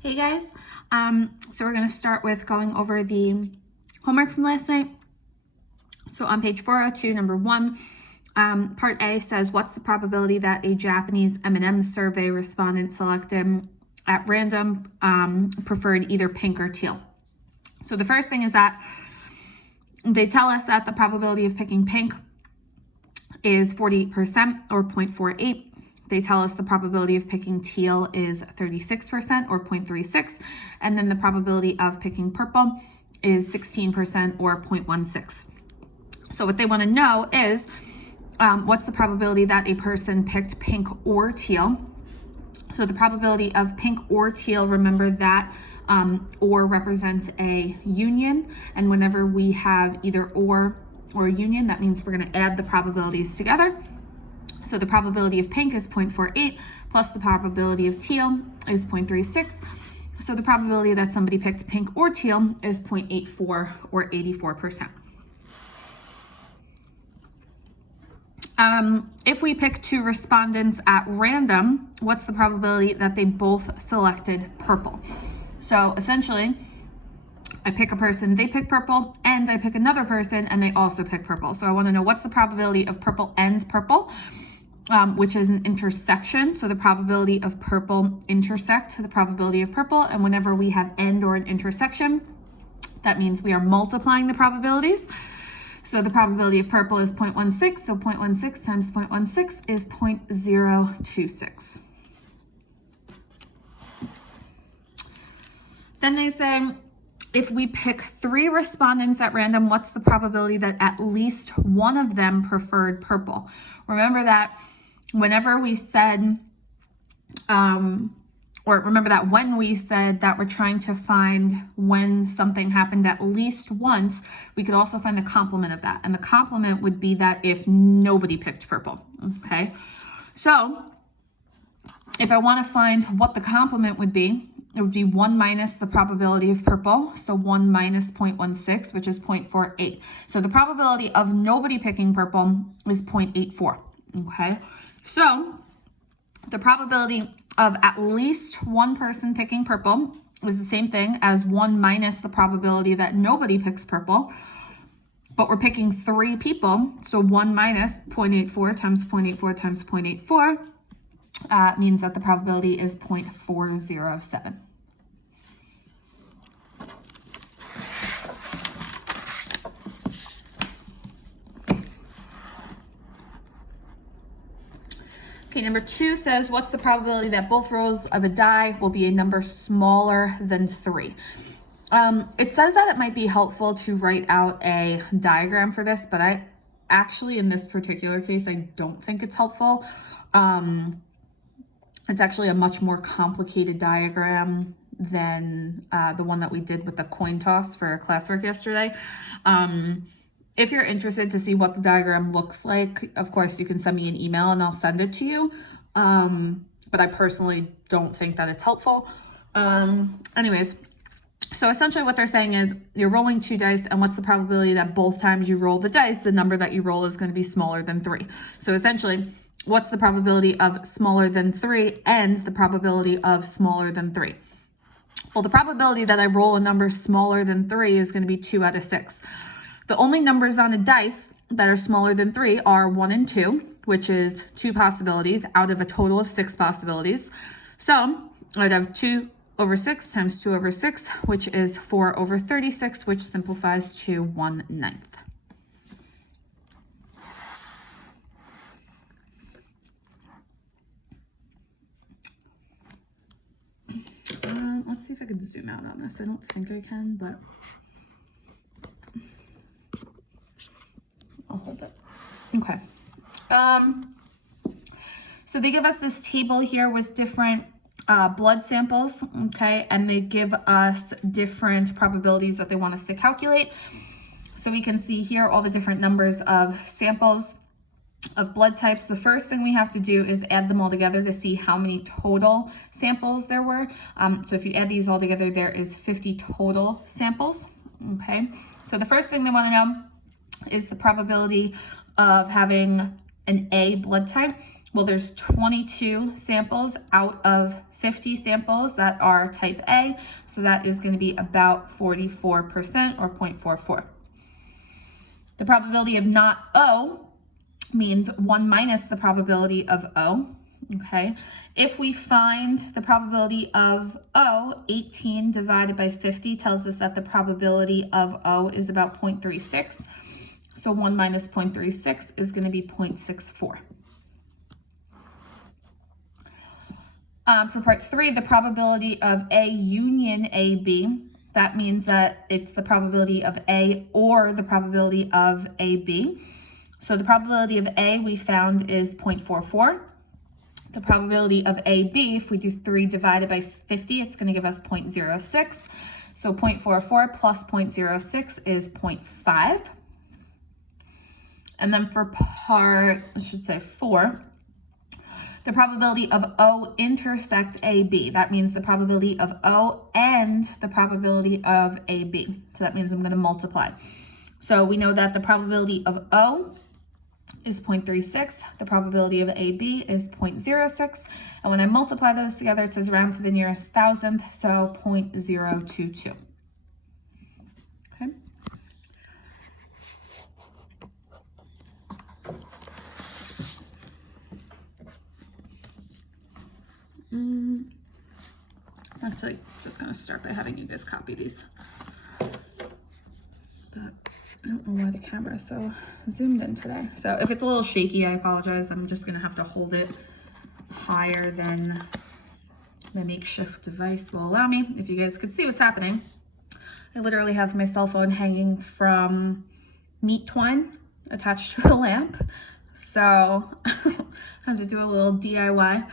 Hey guys, so we're going to start with going over the homework from last night. So on page 402, number 1, part A says, what's the probability that a Japanese M&M survey respondent selected at random preferred either pink or teal? So the first thing is that they tell us that the probability of picking pink is 48% or 0.48. They tell us the probability of picking teal is 36% or 0.36. And then the probability of picking purple is 16% or 0.16. So what they want to know is what's the probability that a person picked pink or teal? So the probability of pink or teal, remember that or represents a union. And whenever we have either or union, that means we're going to add the probabilities together. So the probability of pink is 0.48 plus the probability of teal is 0.36. So the probability that somebody picked pink or teal is 0.84 or 84%. If we pick two respondents at random, what's the probability that they both selected purple? So essentially, I pick a person, they pick purple, and I pick another person and they also pick purple. So I want to know what's the probability of purple and purple, which is an intersection. So the probability of purple intersect the probability of purple. And whenever we have and or an intersection, that means we are multiplying the probabilities. So the probability of purple is 0.16. So 0.16 times 0.16 is 0.026. Then they say, if we pick 3 respondents at random, what's the probability that at least one of them preferred purple? Remember that whenever we said, when we said that we're trying to find when something happened at least once, we could also find the complement of that. And the complement would be that if nobody picked purple, okay? So if I want to find what the complement would be, it would be 1 minus the probability of purple. So 1 minus 0.16, which is 0.48. So the probability of nobody picking purple is 0.84, okay? So the probability of at least one person picking purple is the same thing as 1 minus the probability that nobody picks purple. But we're picking 3 people. So 1 minus 0.84 times 0.84 times 0.84 means that the probability is 0.407. Okay, number 2 says, what's the probability that both rows of a die will be a number smaller than 3? It says that it might be helpful to write out a diagram for this, but I actually, in this particular case, I don't think it's helpful. It's actually a much more complicated diagram than the one that we did with the coin toss for classwork yesterday. If you're interested to see what the diagram looks like, of course, you can send me an email and I'll send it to you. But I personally don't think that it's helpful. Anyways, so essentially what they're saying is you're rolling 2 dice, and what's the probability that both times you roll the dice, the number that you roll is going to be smaller than 3. So essentially, what's the probability of smaller than 3 and the probability of smaller than 3? Well, the probability that I roll a number smaller than 3 is going to be 2 out of 6. The only numbers on a dice that are smaller than 3 are 1 and 2, which is 2 possibilities out of a total of 6 possibilities. So I'd have 2 over 6 times 2 over 6, which is 4 over 36, which simplifies to 1/9. Let's see if I can zoom out on this. I don't think I can, but I'll hold it. Okay. So they give us this table here with different blood samples, okay, and they give us different probabilities that they want us to calculate. So we can see here all the different numbers of samples of blood types. The first thing we have to do is add them all together to see how many total samples there were. So if you add these all together, there is 50 total samples, okay? So the first thing they want to know is the probability of having an A blood type. Well, there's 22 samples out of 50 samples that are type A, so that is going to be about 44% or 0.44. The probability of not O means 1 minus the probability of O, okay? If we find the probability of O, 18 divided by 50 tells us that the probability of O is about 0.36, so 1 minus 0.36 is going to be 0.64. For part 3, the probability of A union AB, that means that it's the probability of A or the probability of AB. So the probability of A we found is 0.44. The probability of AB, if we do 3 divided by 50, it's going to give us 0.06. So 0.44 plus 0.06 is 0.5. And then for part, 4, the probability of O intersect AB. That means the probability of O and the probability of AB. So that means I'm going to multiply. So we know that the probability of O is 0.36. The probability of AB is 0.06. And when I multiply those together, it says round to the nearest thousandth, so 0.022. Okay. Actually, just gonna start by having you guys copy these. But I don't know why the camera is so zoomed in today. So if it's a little shaky, I apologize. I'm just gonna have to hold it higher than the makeshift device will allow me. If you guys could see what's happening, I literally have my cell phone hanging from meat twine attached to a lamp. So I have to do a little DIY.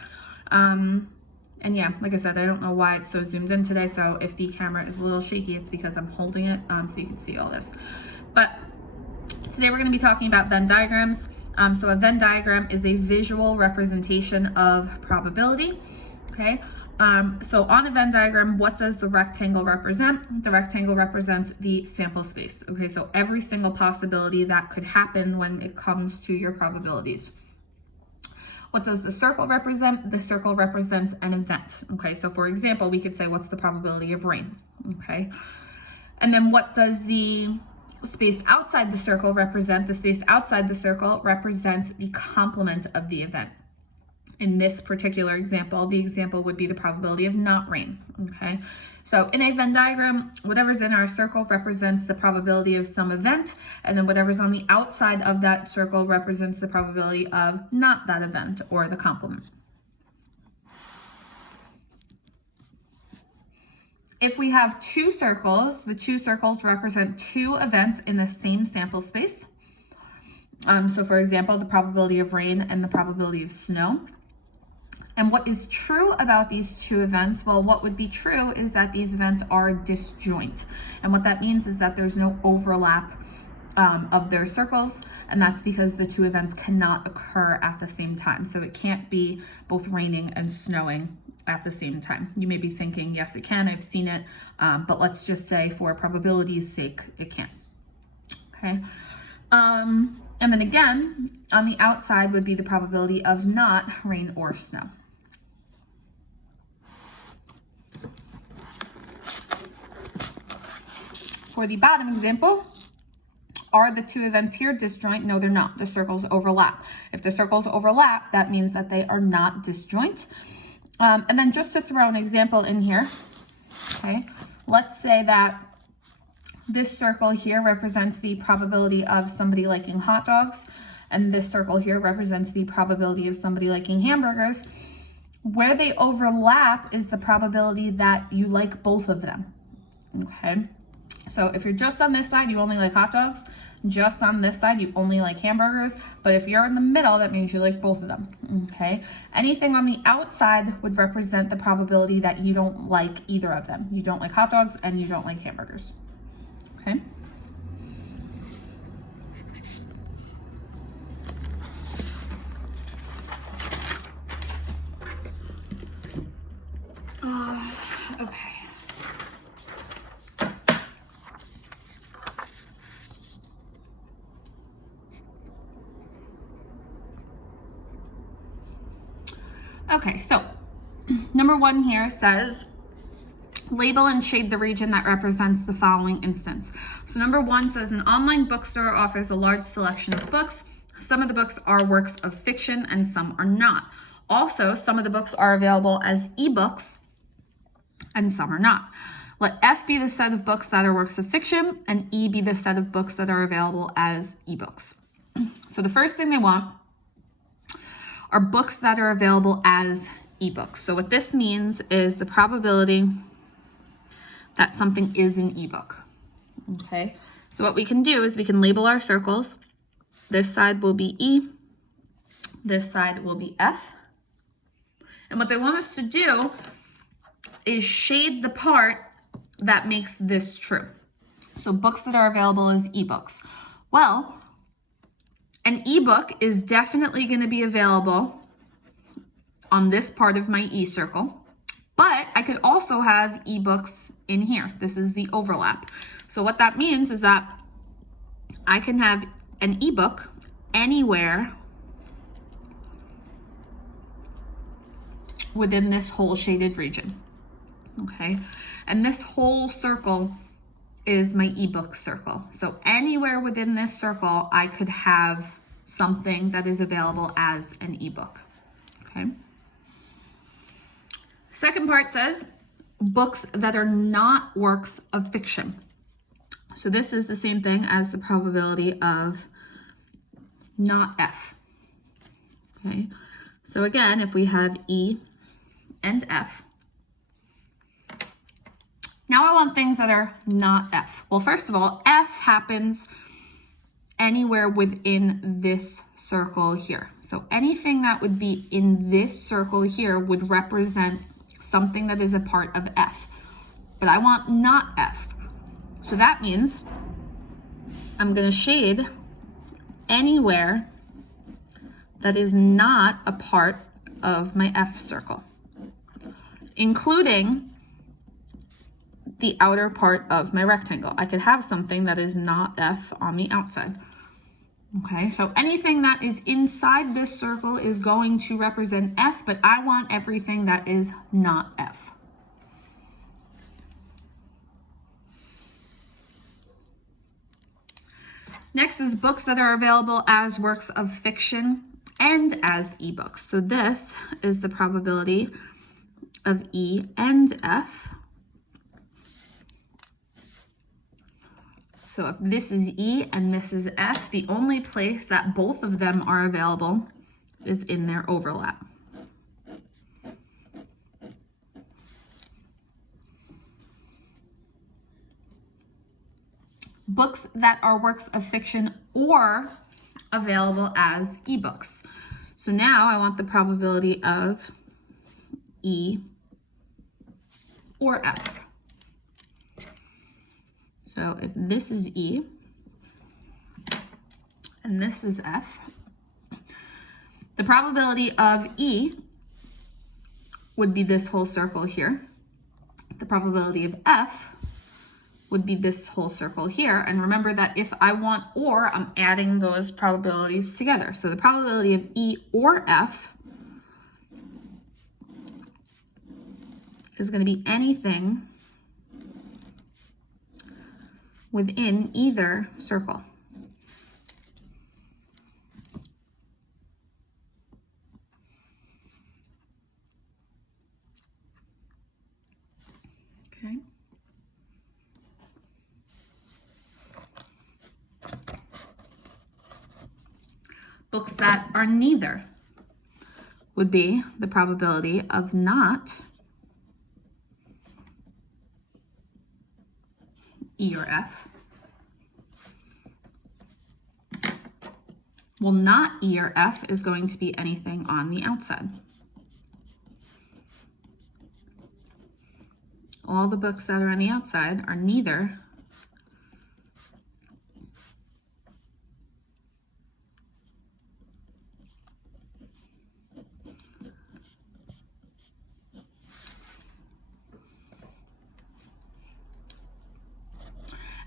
And yeah, like I said, I don't know why it's so zoomed in today. So if the camera is a little shaky, it's because I'm holding it so you can see all this. But today we're going to be talking about Venn diagrams. So a Venn diagram is a visual representation of probability. Okay. So on a Venn diagram, what does the rectangle represent? The rectangle represents the sample space. Okay. So every single possibility that could happen when it comes to your probabilities. What does the circle represent? The circle represents an event. Okay, so for example, we could say, what's the probability of rain? Okay, and then what does the space outside the circle represent? The space outside the circle represents the complement of the event. In this particular example, the example would be the probability of not rain. Okay, so in a Venn diagram, whatever's in our circle represents the probability of some event, and then whatever's on the outside of that circle represents the probability of not that event or the complement. If we have two circles, the two circles represent two events in the same sample space. So for example, the probability of rain and the probability of snow. And what is true about these two events? Well, what would be true is that these events are disjoint. And what that means is that there's no overlap of their circles. And that's because the two events cannot occur at the same time. So it can't be both raining and snowing at the same time. You may be thinking, yes, it can. I've seen it. But let's just say for probability's sake, it can. Okay. And then again, on the outside would be the probability of not rain or snow. For the bottom example, are the two events here disjoint? No, they're not. The circles overlap. If the circles overlap, that means that they are not disjoint. And then just to throw an example in here, okay, let's say that this circle here represents the probability of somebody liking hot dogs, and this circle here represents the probability of somebody liking hamburgers. Where they overlap is the probability that you like both of them, okay? So if you're just on this side, you only like hot dogs. Just on this side, you only like hamburgers. But if you're in the middle, that means you like both of them, okay? Anything on the outside would represent the probability that you don't like either of them. You don't like hot dogs and you don't like hamburgers, okay? Okay. Okay, so number 1 here says, label and shade the region that represents the following instance. So number 1 says, an online bookstore offers a large selection of books. Some of the books are works of fiction and some are not. Also, some of the books are available as ebooks and some are not. Let F be the set of books that are works of fiction and E be the set of books that are available as ebooks. So the first thing they want are books that are available as ebooks. So what this means is the probability that something is an ebook. Okay, so what we can do is we can label our circles. This side will be E, this side will be F. And what they want us to do is shade the part that makes this true. So books that are available as ebooks. Well, an ebook is definitely going to be available on this part of my E circle, but I could also have ebooks in here. This is the overlap. So what that means is that I can have an ebook anywhere within this whole shaded region. Okay, and this whole circle is my ebook circle. So anywhere within this circle, I could have something that is available as an ebook. Okay. Second part says books that are not works of fiction. So this is the same thing as the probability of not F. Okay. So again, if we have E and F, now I want things that are not F. Well, first of all, F happens anywhere within this circle here. So anything that would be in this circle here would represent something that is a part of F. But I want not F. So that means I'm going to shade anywhere that is not a part of my F circle, including the outer part of my rectangle. I could have something that is not F on the outside. Okay, so anything that is inside this circle is going to represent F, but I want everything that is not F. Next is books that are available as works of fiction and as ebooks. So this is the probability of E and F. So if this is E and this is F, the only place that both of them are available is in their overlap. Books that are works of fiction or available as ebooks. So now I want the probability of E or F. So if this is E and this is F, the probability of E would be this whole circle here. The probability of F would be this whole circle here. And remember that if I want or, I'm adding those probabilities together. So the probability of E or F is going to be anything within either circle. Okay. Books that are neither would be the probability of not E or F. Well, not E or F is going to be anything on the outside. All the books that are on the outside are neither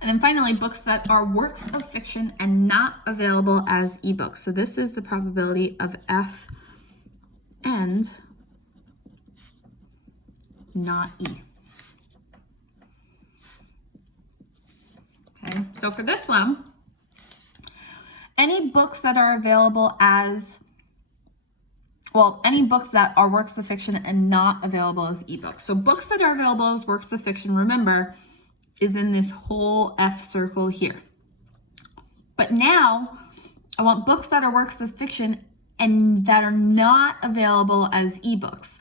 And then finally, books that are works of fiction and not available as ebooks. So this is the probability of F and not E. Okay, so for this one, any books that are available as, well, any books that are works of fiction and not available as ebooks. So books that are available as works of fiction, remember, is in this whole F circle here. But now I want books that are works of fiction and that are not available as ebooks.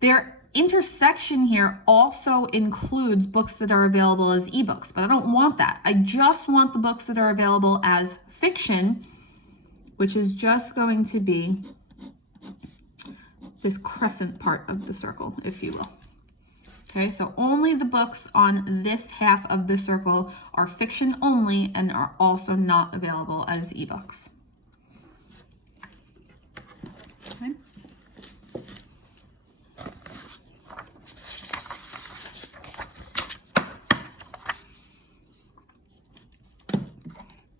Their intersection here also includes books that are available as ebooks, but I don't want that. I just want the books that are available as fiction, which is just going to be this crescent part of the circle, if you will. Okay, so only the books on this half of the circle are fiction only and are also not available as ebooks. Okay.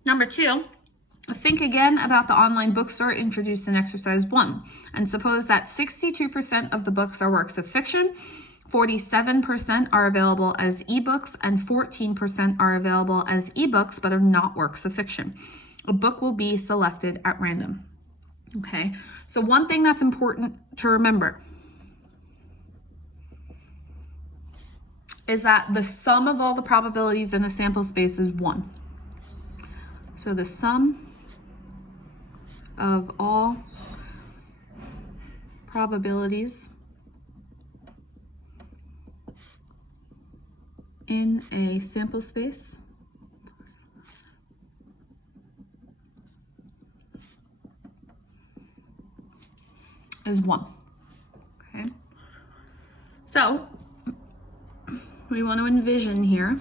Number 2, think again about the online bookstore introduced in exercise 1, and suppose that 62% of the books are works of fiction, 47% are available as ebooks, and 14% are available as ebooks but are not works of fiction. A book will be selected at random. Okay, so one thing that's important to remember is that the sum of all the probabilities in the sample space is 1. So the sum of all probabilities in a sample space is 1. Okay, so we want to envision here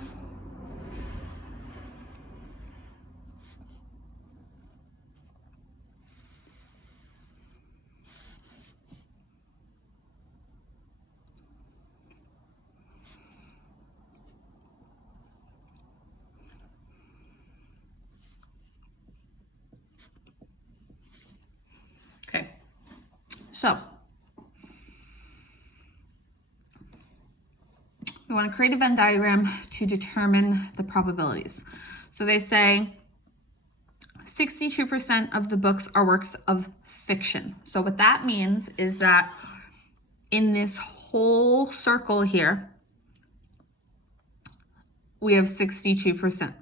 So we want to create a Venn diagram to determine the probabilities. So they say 62% of the books are works of fiction. So what that means is that in this whole circle here, we have 62%.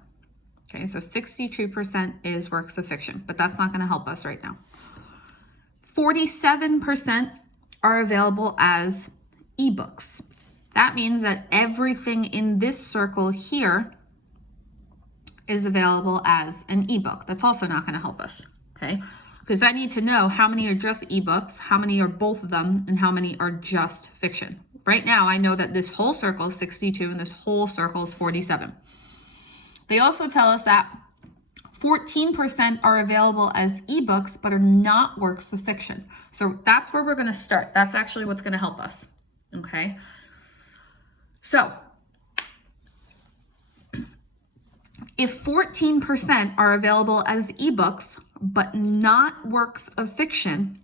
Okay, so 62% is works of fiction, but that's not going to help us right now. 47% are available as ebooks. That means that everything in this circle here is available as an ebook. That's also not going to help us, okay? Because I need to know how many are just ebooks, how many are both of them, and how many are just fiction. Right now, I know that this whole circle is 62 and this whole circle is 47. They also tell us that 14% are available as ebooks, but are not works of fiction. So that's where we're going to start. That's actually what's going to help us, okay? So if 14% are available as ebooks, but not works of fiction,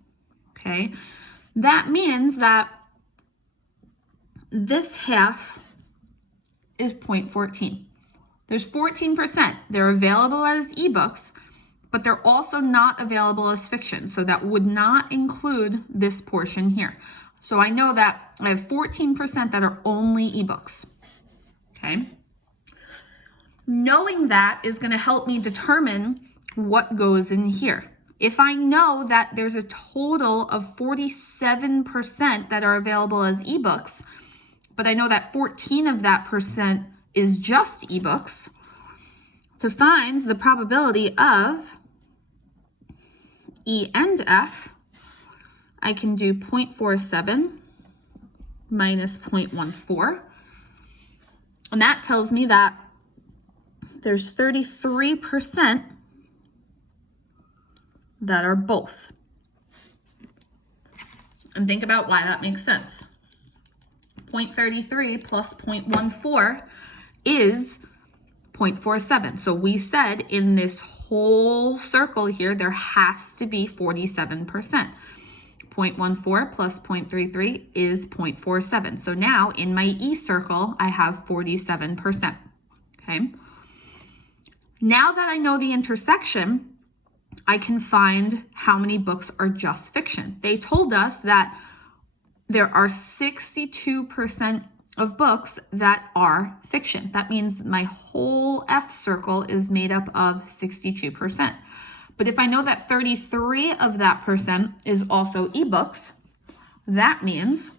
okay, that means that this half is 0.14. There's 14%. They're available as ebooks, but they're also not available as fiction. So that would not include this portion here. So I know that I have 14% that are only ebooks. Okay. Knowing that is going to help me determine what goes in here. If I know that there's a total of 47% that are available as ebooks, but I know that 14 of that percent is just ebooks, to find the probability of E and F, I can do 0.47 minus 0.14. And that tells me that there's 33% that are both. And think about why that makes sense. 0.33 plus 0.14 is 0.47. So we said in this whole circle here, there has to be 47%. 0.14 plus 0.33 is 0.47. So now in my E circle, I have 47%. Okay. Now that I know the intersection, I can find how many books are just fiction. They told us that there are 62% of books that are fiction. That means my whole F circle is made up of 62%. But if I know that 33 of that percent is also ebooks, that means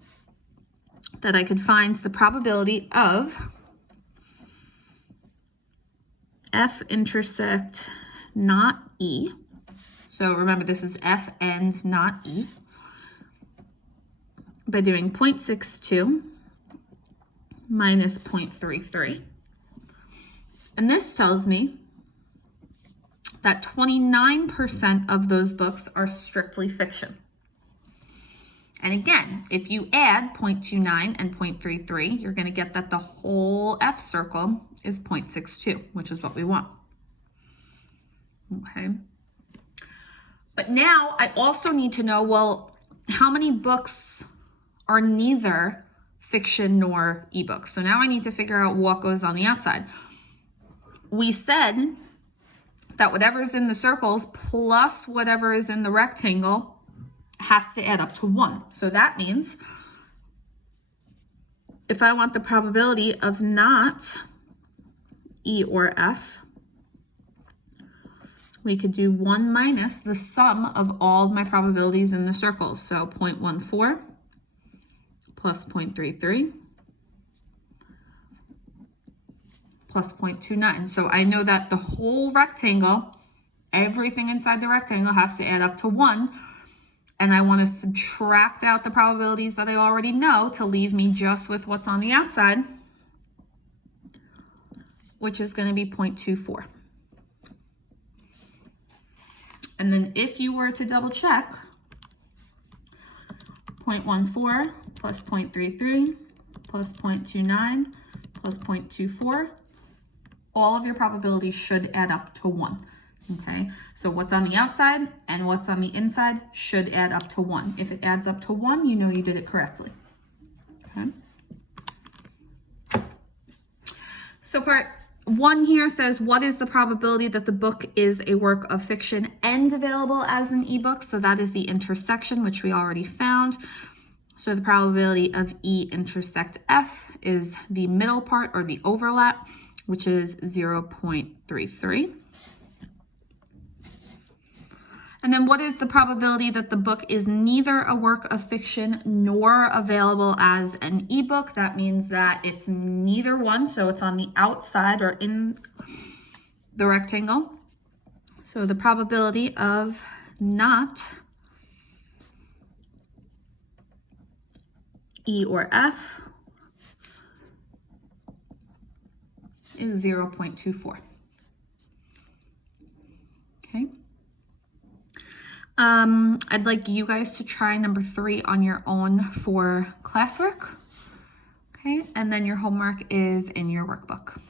that I could find the probability of F intersect not E. So remember, this is F and not E, by doing 0.62 minus 0.33. And this tells me that 29% of those books are strictly fiction. And again, if you add 0.29 and 0.33, you're going to get that the whole F circle is 0.62, which is what we want. Okay. But now I also need to know, well, how many books are neither fiction nor ebooks? So now I need to figure out what goes on the outside. We said that whatever is in the circles plus whatever is in the rectangle has to add up to 1. So that means if I want the probability of not E or F, we could do 1 minus the sum of all of my probabilities in the circles. So 0.14 plus 0.33 plus 0.29. So I know that the whole rectangle, everything inside the rectangle has to add up to 1. And I want to subtract out the probabilities that I already know to leave me just with what's on the outside, which is going to be 0.24. And then if you were to double check, 0.14 plus 0.33 plus 0.29 plus 0.24, all of your probabilities should add up to 1. Okay, so what's on the outside and what's on the inside should add up to 1. If it adds up to 1, you know you did it correctly. Okay. So part 1 here says, what is the probability that the book is a work of fiction and available as an ebook? So that is the intersection, which we already found. So the probability of E intersect F is the middle part, or the overlap, which is 0.33. And then what is the probability that the book is neither a work of fiction nor available as an ebook? That means that it's neither one, so it's on the outside or in the rectangle. So the probability of not E or F is 0.24. Okay. I'd like you guys to try number 3 on your own for classwork. Okay, and then your homework is in your workbook.